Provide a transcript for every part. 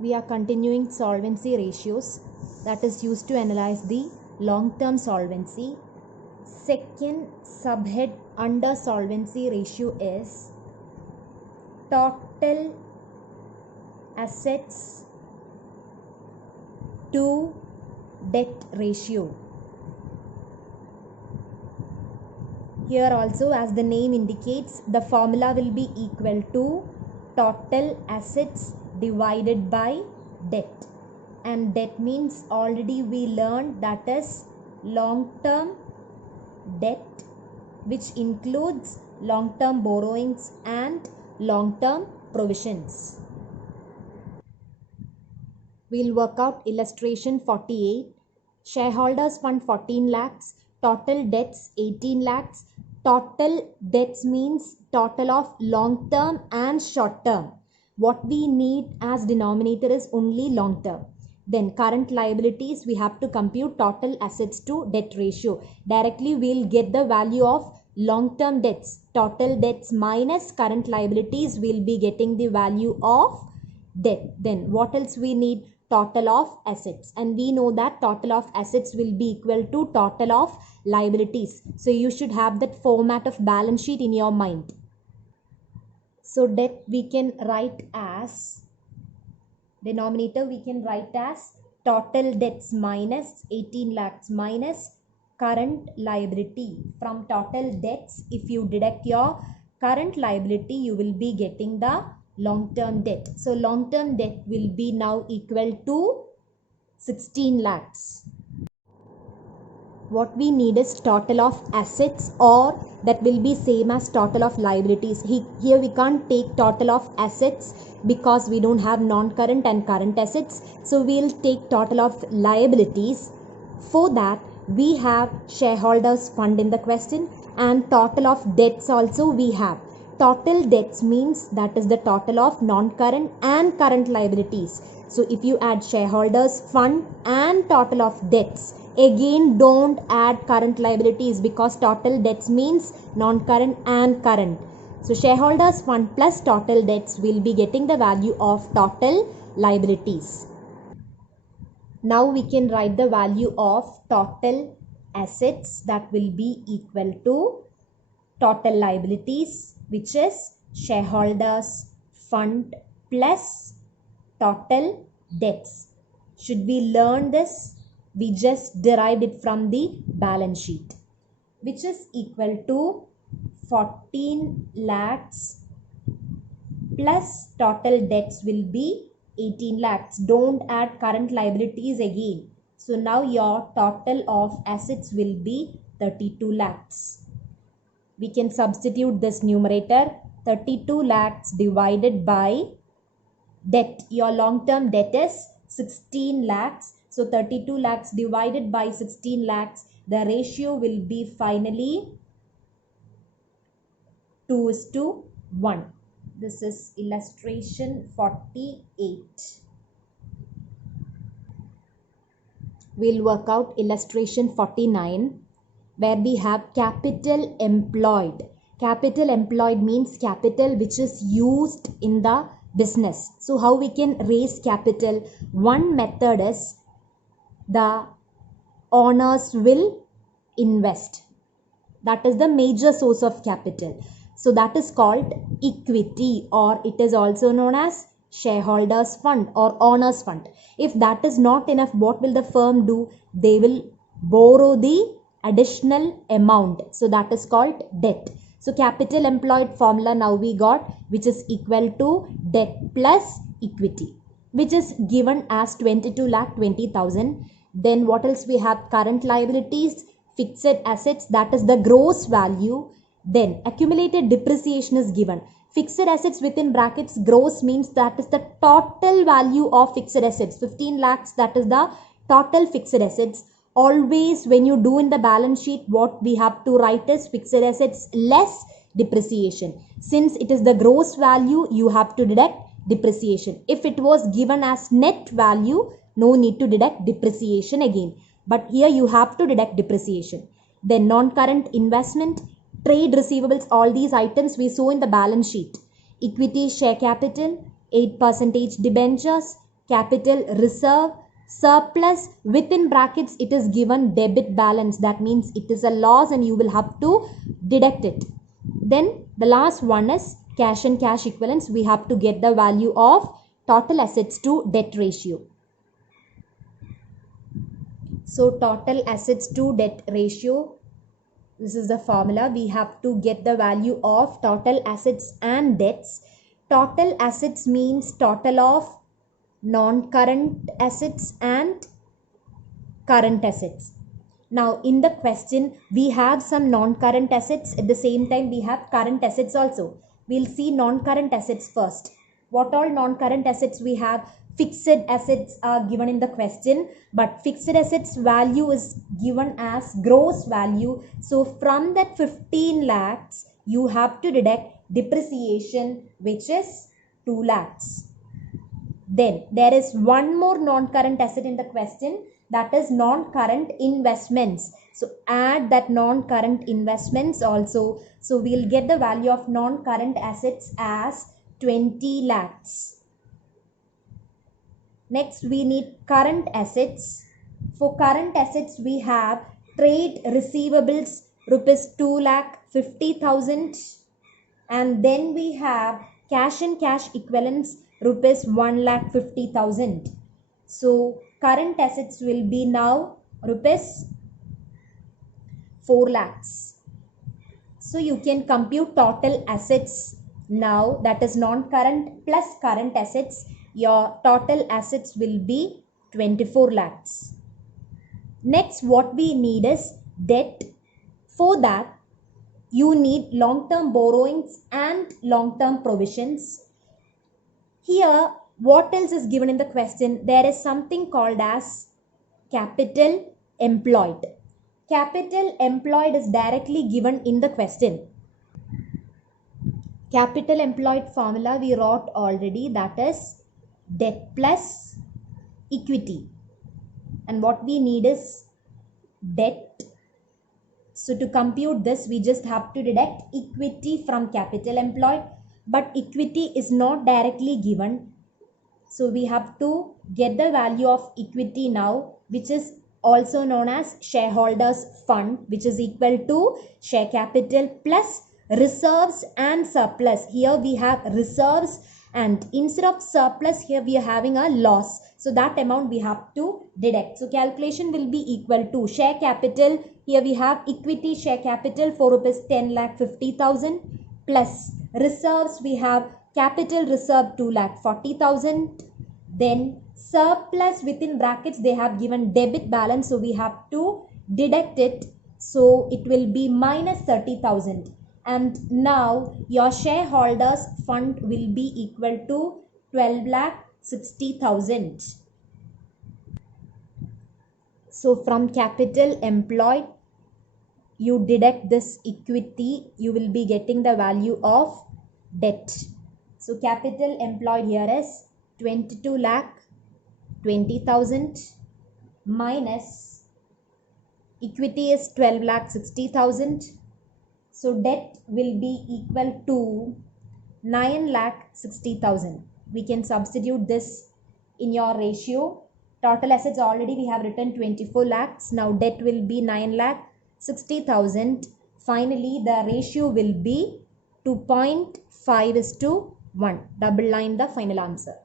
we are continuing solvency ratios that is used to analyze the long-term solvency. Second subhead under solvency ratio is total assets to debt ratio. Here also, as the name indicates, the formula will be equal to total assets divided by debt, and debt means already we learned that is long-term debt, which includes long-term borrowings and long-term provisions. We'll work out illustration 48. Shareholders fund 14 lakhs, total debts 18 lakhs. Total debts means total of long term and short term. What we need as denominator is only long term. Then current liabilities, we have to compute total assets to debt ratio. Directly we'll get the value of long term debts. Total debts minus current liabilities, we'll be getting the value of debt. Then what else we need? Total of assets, and we know that total of assets will be equal to total of liabilities. So you should have that format of balance sheet in your mind. So debt we can write as, denominator we can write as total debts minus 18 lakhs minus current liability. From total debts, if you deduct your current liability, you will be getting the long-term debt. So long-term debt will be now equal to 16 lakhs. What we need is total of assets, or that will be same as total of liabilities. Here we can't take total of assets because we don't have non-current and current assets. So we'll take total of liabilities. For that we have shareholders fund in the question, and total of debts also we have. Total debts means that is the total of non-current and current liabilities. So if you add shareholders fund and total of debts, again don't add current liabilities because total debts means non-current and current. So shareholders fund plus total debts will be getting the value of total liabilities. Now we can write the value of total assets, that will be equal to total liabilities, which is shareholders fund plus total debts. Should we learn this? We just derived it from the balance sheet, which is equal to 14 lakhs plus total debts will be 18 lakhs. Don't add current liabilities again. So now your total of assets will be 32 lakhs. We can substitute this numerator, 32 lakhs divided by debt. Your long-term debt is 16 lakhs. So 32 lakhs divided by 16 lakhs, the ratio will be finally 2:1. This is illustration 48. We'll work out illustration 49. Where we have capital employed. Capital employed means capital which is used in the business. So how we can raise capital? One method is the owners will invest. That is the major source of capital. So that is called equity, or it is also known as shareholders fund or owners fund. If that is not enough, what will the firm do? They will borrow the additional amount. So that is called debt. So capital employed formula now we got, which is equal to debt plus equity, which is given as 22,20,000. Then what else we have? Current liabilities, fixed assets, that is the gross value. Then accumulated depreciation is given. Fixed assets within brackets, gross means that is the total value of fixed assets. 15 lakhs, that is the total fixed assets. Always when you do in the balance sheet, what we have to write is fixed assets less depreciation. Since it is the gross value, you have to deduct depreciation. If it was given as net value, no need to deduct depreciation again. But here you have to deduct depreciation. Then non-current investment, trade receivables, all these items we saw in the balance sheet. Equity, share capital, 8% debentures, capital reserve, surplus, within brackets it is given debit balance. That means it is a loss and you will have to deduct it. Then the last one is cash and cash equivalents. We have to get the value of total assets to debt ratio. So total assets to debt ratio, this is the formula. We have to get the value of total assets and debts. Total assets means total of non-current assets and current assets. Now in the question we have some non-current assets, at the same time we have current assets also. We'll see non-current assets first. What all non-current assets we have? Fixed assets are given in the question, but fixed assets value is given as gross value. So from that 15 lakhs you have to deduct depreciation, which is 2 lakhs. Then there is one more non-current asset in the question, that is non-current investments. So add that non-current investments also. So we'll get the value of non-current assets as 20 lakhs. Next we need current assets. For current assets we have trade receivables rupees 2,50,000, and then we have cash and cash equivalents rupees 1,50,000. So current assets will be now rupees 4 lakhs. So you can compute total assets now, that is non-current plus current assets. Your total assets will be 24 lakhs. Next what we need is debt. For that you need long-term borrowings and long-term provisions. Here what else is given in the question? There is something called as capital employed. Capital employed is directly given in the question. Capital employed formula we wrote already, that is debt plus equity, and what we need is debt. So to compute this we just have to deduct equity from capital employed, but equity is not directly given. So we have to get the value of equity now, which is also known as shareholders fund, which is equal to share capital plus reserves and surplus. Here we have reserves, and instead of surplus here we are having a loss. So that amount we have to deduct. So calculation will be equal to share capital. Here we have equity share capital for rupees 10,50,000 plus reserves we have capital reserve 2,40,000. Then surplus, within brackets they have given debit balance, so we have to deduct it. So it will be minus 30,000. And now your shareholders fund will be equal to 12,60,000. So from capital employed you deduct this equity, you will be getting the value of debt. So capital employed here is 22,20,000 minus equity is 12,60,000. So debt will be equal to 9,60,000. We can substitute this in your ratio. Total assets already we have written 24 lakhs. Now debt will be 9,60,000. Finally the ratio will be 2.5:1. Double line the final answer.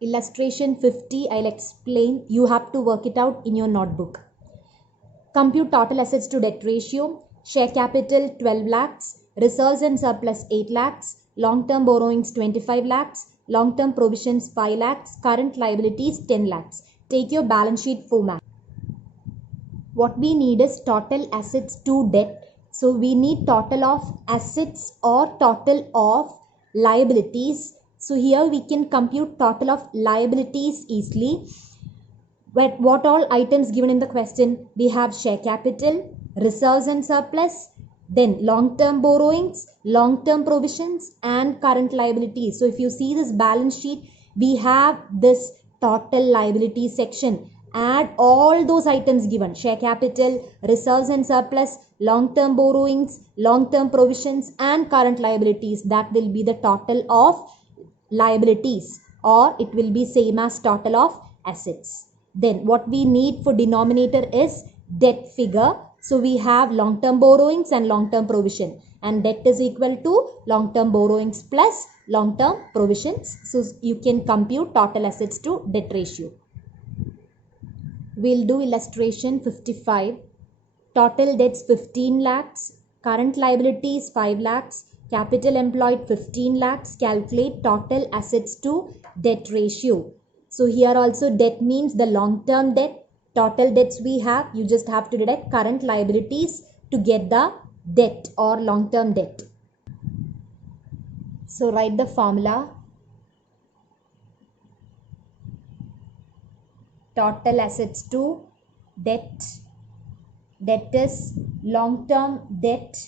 Illustration 50 I'll explain. You have to work it out in your notebook. Compute total assets to debt ratio. Share capital 12 lakhs, reserves and surplus 8 lakhs, long-term borrowings 25 lakhs, long-term provisions 5 lakhs, current liabilities 10 lakhs. Take your balance sheet format. What we need is total assets to debt. So we need total of assets or total of liabilities. So here we can compute total of liabilities easily. What all items given in the question? We have share capital, reserves and surplus, then long-term borrowings, long-term provisions and current liabilities. So if you see this balance sheet, we have this total liability section. Add all those items given: share capital, reserves and surplus, long-term borrowings, long-term provisions and current liabilities. That will be the total of liabilities, or it will be same as total of assets. Then what we need for denominator is debt figure. So we have long-term borrowings and long-term provision, and debt is equal to long-term borrowings plus long-term provisions. So you can compute total assets to debt ratio. We'll do illustration 55. Total debts 15 lakhs, current liabilities 5 lakhs, capital employed 15 lakhs. Calculate total assets to debt ratio. So here also debt means the long-term debt. Total debts we have, you just have to deduct current liabilities to get the debt or long-term debt. So write the formula. Total assets to debt. Debt is long-term debt.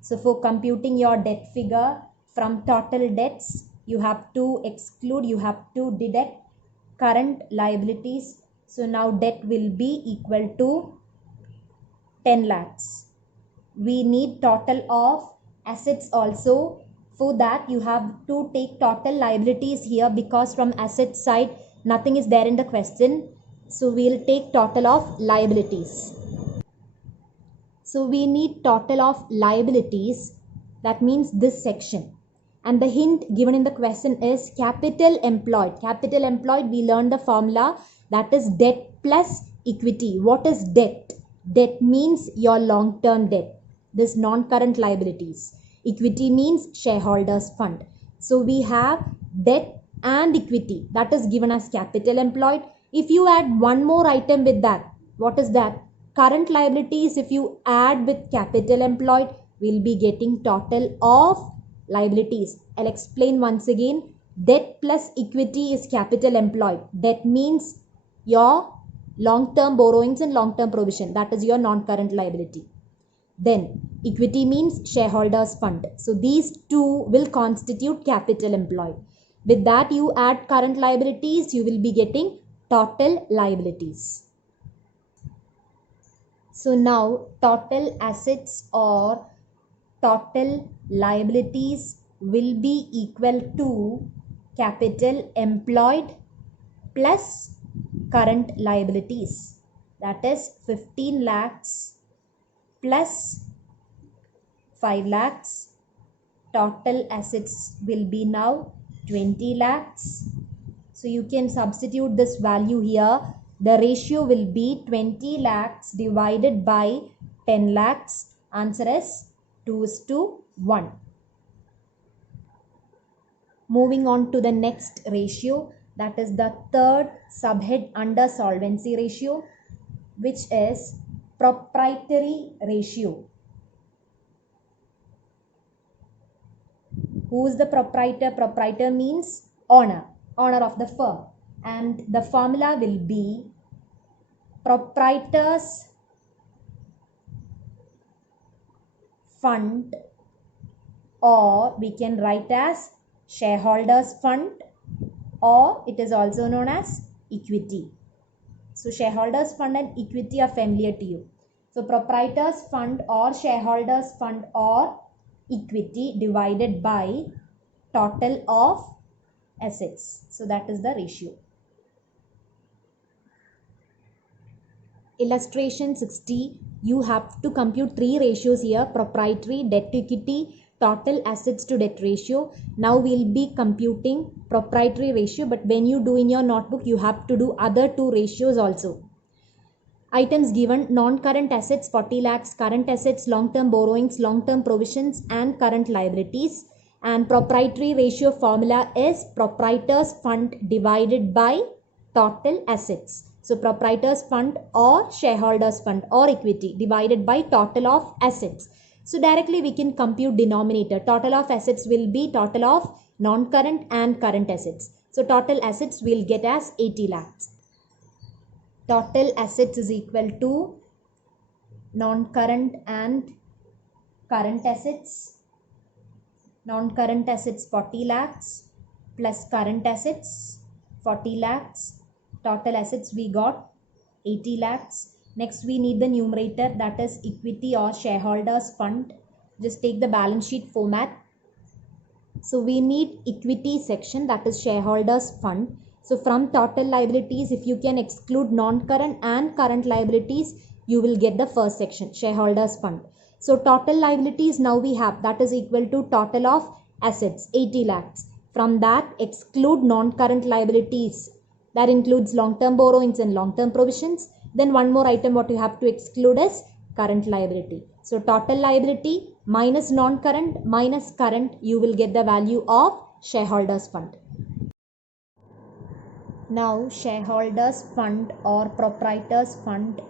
So for computing your debt figure from total debts, you have to exclude, you have to deduct current liabilities. So now debt will be equal to 10 lakhs. We need total of assets also. For that you have to take total liabilities here, because from asset side nothing is there in the question. So we'll take total of liabilities. So we need total of liabilities, that means this section. And the hint given in the question is capital employed. Capital employed, we learned the formula, that is debt plus equity. What is debt? Debt means your long-term debt, this non-current liabilities. Equity means shareholders fund. So we have debt and equity, that is given as capital employed. If you add one more item with that, what is that? Current liabilities. If you add with capital employed, we'll be getting total of liabilities. I'll explain once again. Debt plus equity is capital employed. Debt means your long-term borrowings and long-term provision, that is your non-current liability. Then equity means shareholders fund. So these two will constitute capital employed. With that you add current liabilities, you will be getting total liabilities. So now total assets or total liabilities will be equal to capital employed plus current liabilities, that is 15 lakhs plus 5 lakhs. Total assets will be now 20 lakhs. So you can substitute this value here. The ratio will be 20 lakhs divided by 10 lakhs. Answer is 2:1. Moving on to the next ratio, that is the third subhead under solvency ratio, which is proprietary ratio. Who is the proprietor? Proprietor means owner of the firm, and the formula will be proprietors fund, or we can write as shareholders fund, or it is also known as equity. So shareholders fund and equity are familiar to you. So proprietors fund or shareholders fund or equity divided by total of assets. So that is the ratio. Illustration 60, you have to compute three ratios here: proprietary, debt to equity, total assets to debt ratio. Now we'll be computing proprietary ratio, but when you do in your notebook, you have to do other two ratios also. Items given: non-current assets 40 lakhs, current assets, long-term borrowings, long-term provisions and current liabilities. And proprietary ratio formula is proprietors fund divided by total assets. So proprietors fund or shareholders fund or equity divided by total of assets. So directly we can compute denominator. Total of assets will be total of non-current and current assets. So total assets will get as 80 lakhs. Total assets is equal to non-current and current assets. Non-current assets 40 lakhs plus current assets 40 lakhs. Total assets we got 80 lakhs. Next we need the numerator, that is equity or shareholders fund. Just take the balance sheet format. So we need equity section, that is shareholders fund. So from total liabilities, if you can exclude non-current and current liabilities, you will get the first section, shareholders fund. So total liabilities now we have, that is equal to total of assets 80 lakhs. From that exclude non-current liabilities, that includes long-term borrowings and long-term provisions. Then one more item what you have to exclude is current liability. So total liability minus non-current minus current, you will get the value of shareholders fund. Now shareholders fund or proprietors fund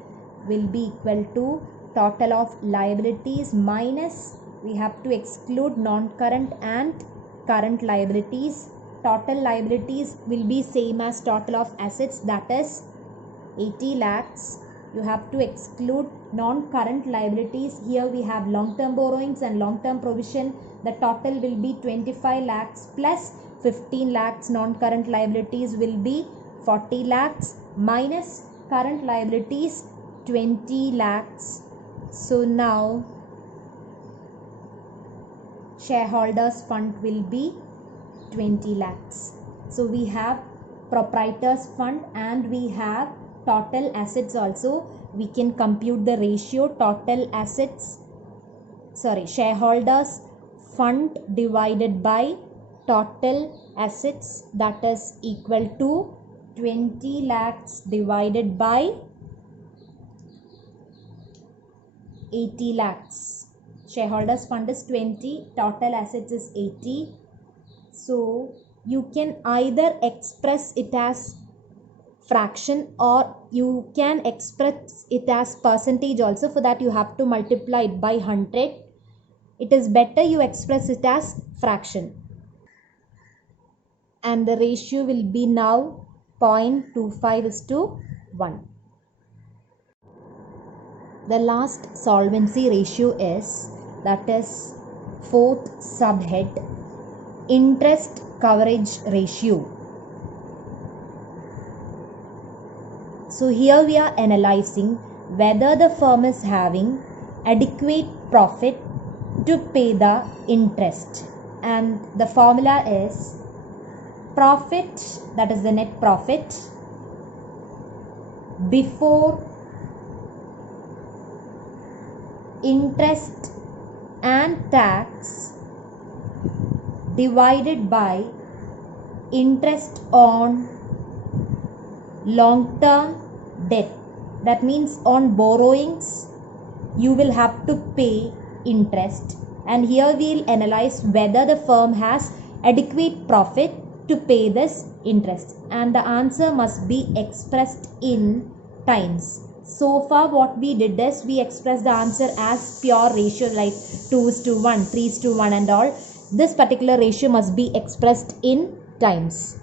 will be equal to total of liabilities minus, we have to exclude non-current and current liabilities. Total liabilities will be same as total of assets, that is 80 lakhs. You have to exclude non-current liabilities. Here we have long-term borrowings and long-term provision. The total will be 25 lakhs plus 15 lakhs. Non-current liabilities will be 40 lakhs minus current liabilities 20 lakhs. So now shareholders fund will be 20 lakhs. So we have proprietors fund and we have total assets also. We can compute the ratio total assets, shareholders fund divided by total assets, that is equal to 20 lakhs divided by 80 lakhs. Shareholders fund is 20, total assets is 80. So you can either express it as fraction or you can express it as percentage also. For that you have to multiply it by 100. It is better you express it as fraction. And the ratio will be now 0.25:1. The last solvency ratio is, that is fourth subhead, interest coverage ratio. So here we are analyzing whether the firm is having adequate profit to pay the interest, and the formula is profit, that is the net profit before interest and tax divided by interest on long-term debt. That means on borrowings you will have to pay interest, and here we will analyze whether the firm has adequate profit to pay this interest, and the answer must be expressed in times. So far what we did is we expressed the answer as pure ratio like 2:1, 3:1 and all. This particular ratio must be expressed in times.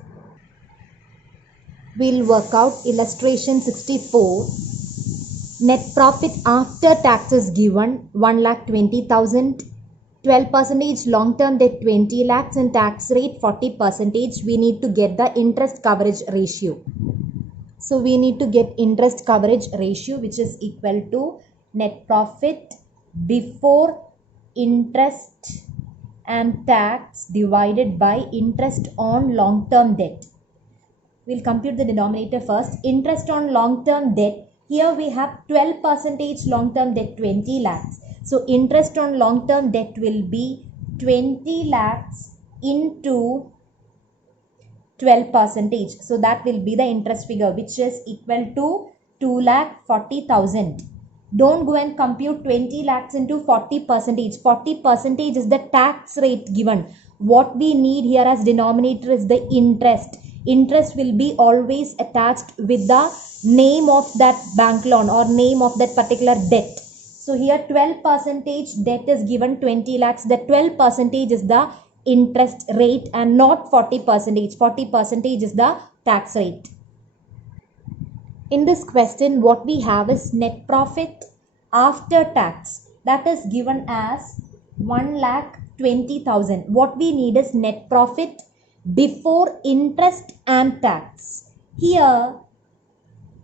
We'll work out illustration 64. Net profit after taxes given 1,20,000, 12% long-term debt 20 lakhs and tax rate 40%. We need to get the interest coverage ratio. So we need to get interest coverage ratio, which is equal to net profit before interest and tax divided by interest on long-term debt. We'll compute the denominator first. Interest on long-term debt. Here we have 12% long-term debt 20 lakhs. So interest on long-term debt will be 20 lakhs into 12%. So that will be the interest figure, which is equal to 2,40,000. Don't go and compute 20 lakhs into 40%. 40% is the tax rate given. What we need here as denominator is the interest. Interest will be always attached with the name of that bank loan or name of that particular debt. So here 12% debt is given 20 lakhs. The 12% is the interest rate and not 40%. 40% is the tax rate. In this question, what we have is net profit after tax. That is given as 1,20,000. What we need is net profit before interest and tax. Here,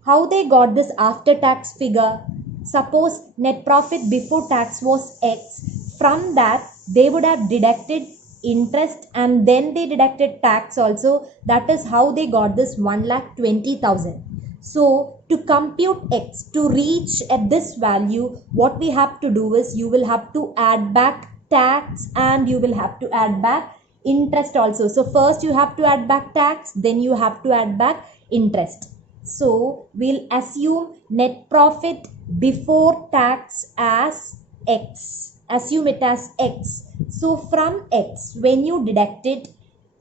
how they got this after tax figure? Suppose net profit before tax was X. From that, they would have deducted interest and then they deducted tax also. That is how they got this 1,20,000. So to compute x, to reach at this value, what we have to do is you will have to add back tax and you will have to add back interest also. So first you have to add back tax, then you have to add back interest. So we'll assume net profit before tax as x. Assume it as x. So from x, when you deducted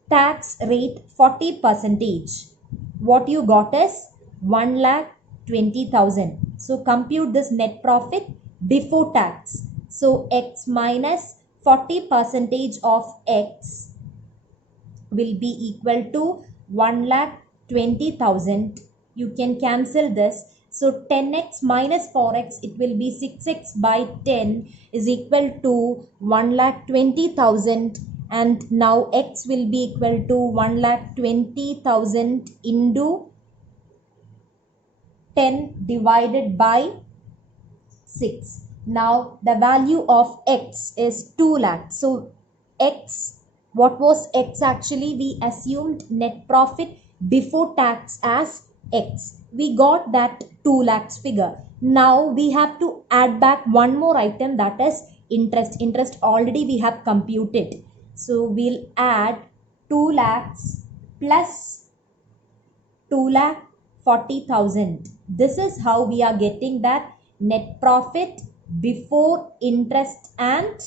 tax rate 40%, what you got is 1,20,000. So compute this net profit before tax. So x minus 40% of x will be equal to 1,20,000. You can cancel this. So 10x minus 4x, it will be 6x by 10 is equal to 1,20,000. And now x will be equal to 1,20,000 into 10 divided by 6. Now the value of x is 2 lakh. So x, what was x actually? We assumed net profit before tax as x. We got that 2 lakhs figure. Now we have to add back one more item, that is interest. Interest already we have computed. So we'll add 2 lakhs plus 2,40,000. This is how we are getting that net profit before interest and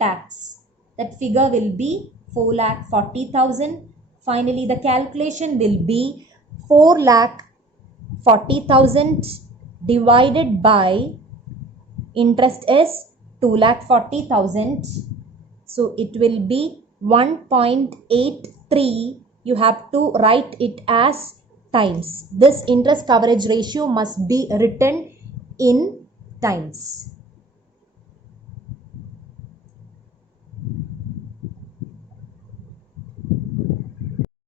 tax. That figure will be 4,40,000. Finally, the calculation will be 4,40,000 divided by interest is 2,40,000. So it will be 1.83. You have to write it as times. This interest coverage ratio must be written in times.